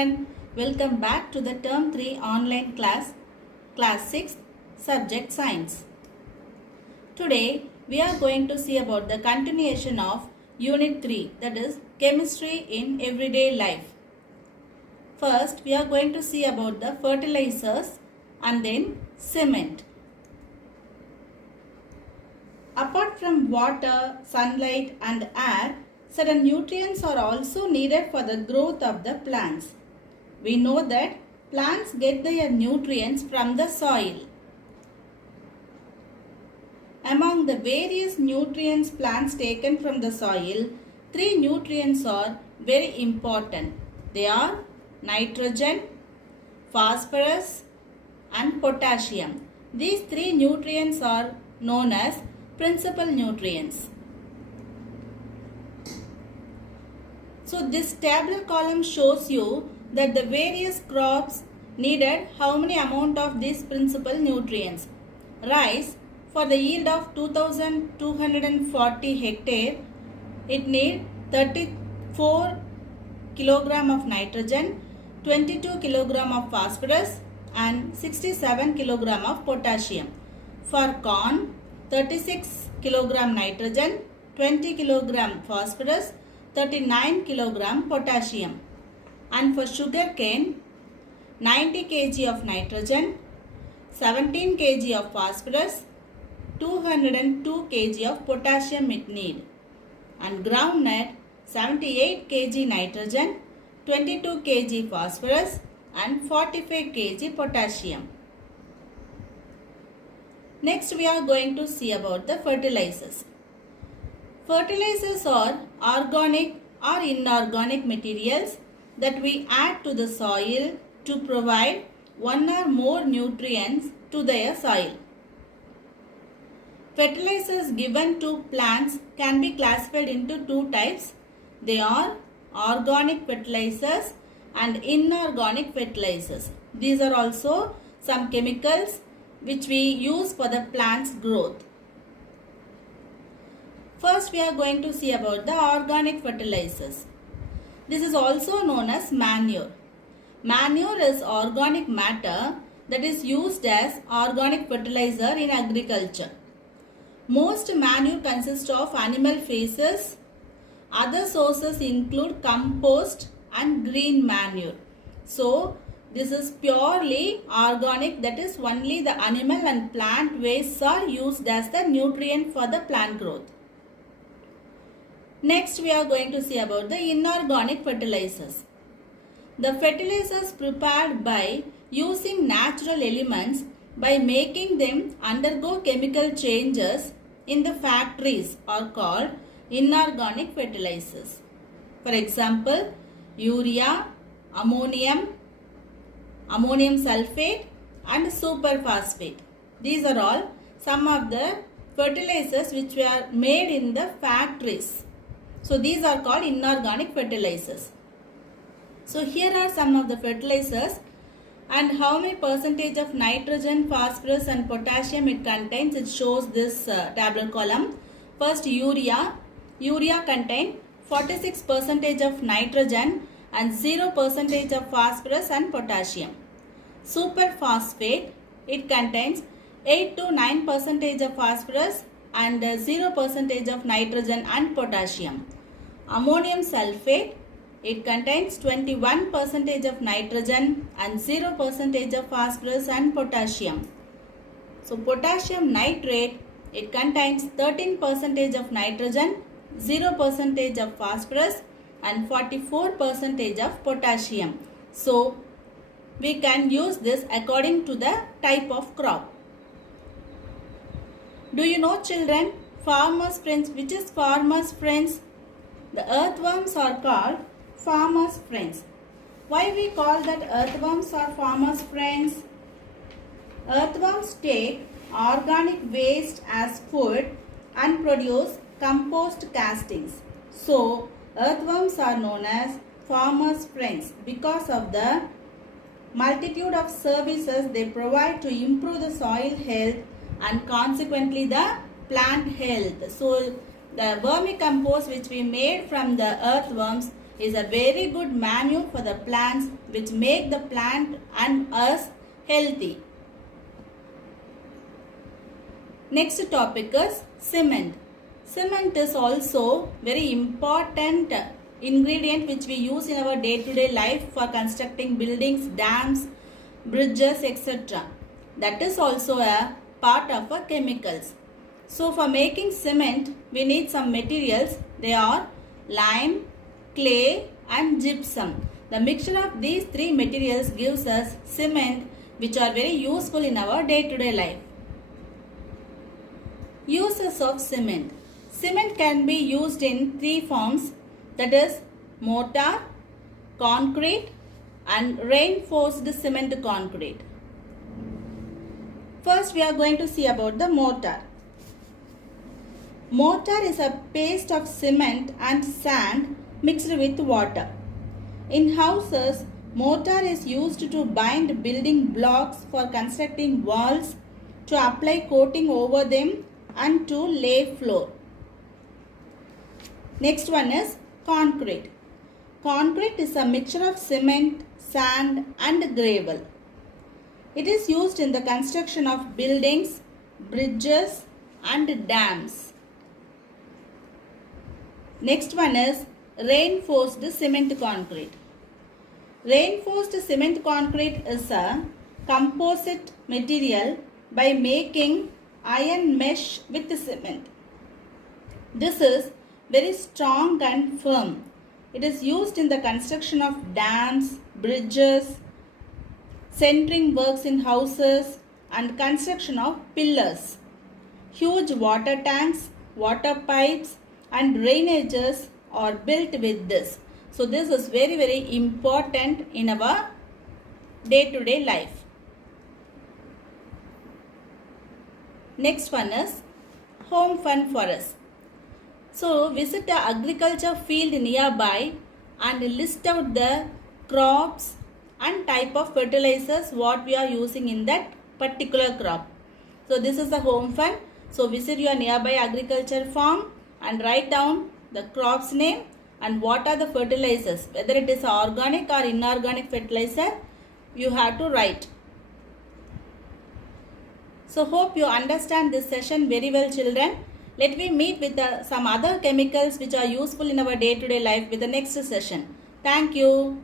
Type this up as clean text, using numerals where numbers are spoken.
children, welcome back to the Term 3 online class, Class 6, Subject Science. Today, we are going to see about the continuation of Unit 3, that is Chemistry in Everyday Life. First, we are going to see about the fertilizers and then cement. Apart from water, sunlight and air, certain nutrients are also needed for the growth of the plants. We know that plants get their nutrients from the soil. Among the various nutrients plants taken from the soil, three nutrients are very important. They are nitrogen, phosphorus and potassium. These three nutrients are known as principal nutrients. So this tabular column shows you that the various crops needed how many amount of these principal nutrients. Rice, for the yield of 2240 hectare, it need 34 kilogram of nitrogen, 22 kilogram of phosphorus and 67 kilogram of potassium. For corn, 36 kilogram nitrogen, 20 kilogram phosphorus, 39 kilogram potassium. And for sugar cane, 90 kg of nitrogen, 17 kg of phosphorus, 202 kg of potassium it need. And groundnut, 78 kg nitrogen, 22 kg phosphorus and 45 kg potassium. Next we are going to see about the fertilizers. Fertilizers are organic or inorganic materials that we add to the soil to provide one or more nutrients to their soil. Fertilizers given to plants can be classified into two types. They are organic fertilizers and inorganic fertilizers. These are also some chemicals which we use for the plant's growth. First, we are going to see about the organic fertilizers. This is also known as manure. Manure is organic matter that is used as organic fertilizer in agriculture. Most manure consists of animal feces. Other sources include compost and green manure. So, this is purely organic, that is only the animal and plant wastes are used as the nutrient for the plant growth. Next, we are going to see about the inorganic fertilizers. The fertilizers prepared by using natural elements by making them undergo chemical changes in the factories are called inorganic fertilizers. For example, urea, ammonium sulfate and superphosphate. These are all some of the fertilizers which were made in the factories. So these are called inorganic fertilizers. So here are some of the fertilizers and how many percentage of nitrogen, phosphorus and potassium it contains. It shows this tabular column. First, urea. Urea contains 46% of nitrogen and 0% of phosphorus and potassium. Superphosphate, it contains 8 to 9% of phosphorus and 0% of nitrogen and potassium. Ammonium sulfate, it contains 21% of nitrogen and 0% of phosphorus and potassium. So potassium nitrate, it contains 13% of nitrogen, 0% of phosphorus and 44% of potassium. So we can use this according to the type of crop. Do you know, children, farmers' friends? Which is farmers' friends? The earthworms are called farmers' friends. Why we call that earthworms are farmers' friends? Earthworms take organic waste as food and produce compost castings. So earthworms are known as farmers' friends because of the multitude of services they provide to improve the soil health and consequently the plant health. So the vermicompost which we made from the earthworms is a very good manure for the plants which make the plant and us healthy. Next topic is cement. Cement is also very important ingredient which we use in our day-to-day life for constructing buildings, dams, bridges, etc. That is also a part of our chemicals. So for making cement, we need some materials. They are lime, clay and gypsum. The mixture of these three materials gives us cement, which are very useful in our day-to-day life. Uses of cement. Cement can be used in three forms, that is mortar, concrete and reinforced cement concrete. First we are going to see about the mortar. Mortar is a paste of cement and sand mixed with water. In houses, mortar is used to bind building blocks for constructing walls, to apply coating over them and to lay floor. Next one is concrete. Concrete is a mixture of cement, sand and gravel. It is used in the construction of buildings, bridges and dams. Next one is reinforced cement concrete. Reinforced cement concrete is a composite material by making iron mesh with cement. This is very strong and firm. It is used in the construction of dams, bridges, centering works in houses and construction of pillars. Huge water tanks, water pipes and drainages are built with this. So this is very important in our day-to-day life. Next one is home fun for us. So visit the agriculture field nearby and list out the crops and type of fertilizers what we are using in that particular crop. So this is the home fun. So visit your nearby agriculture farm and write down the crop's name and what are the fertilizers, whether it is organic or inorganic fertilizer, you have to write. So hope you understand this session very well, children. Let me meet with some other chemicals which are useful in our day-to-day life with the next session. Thank you.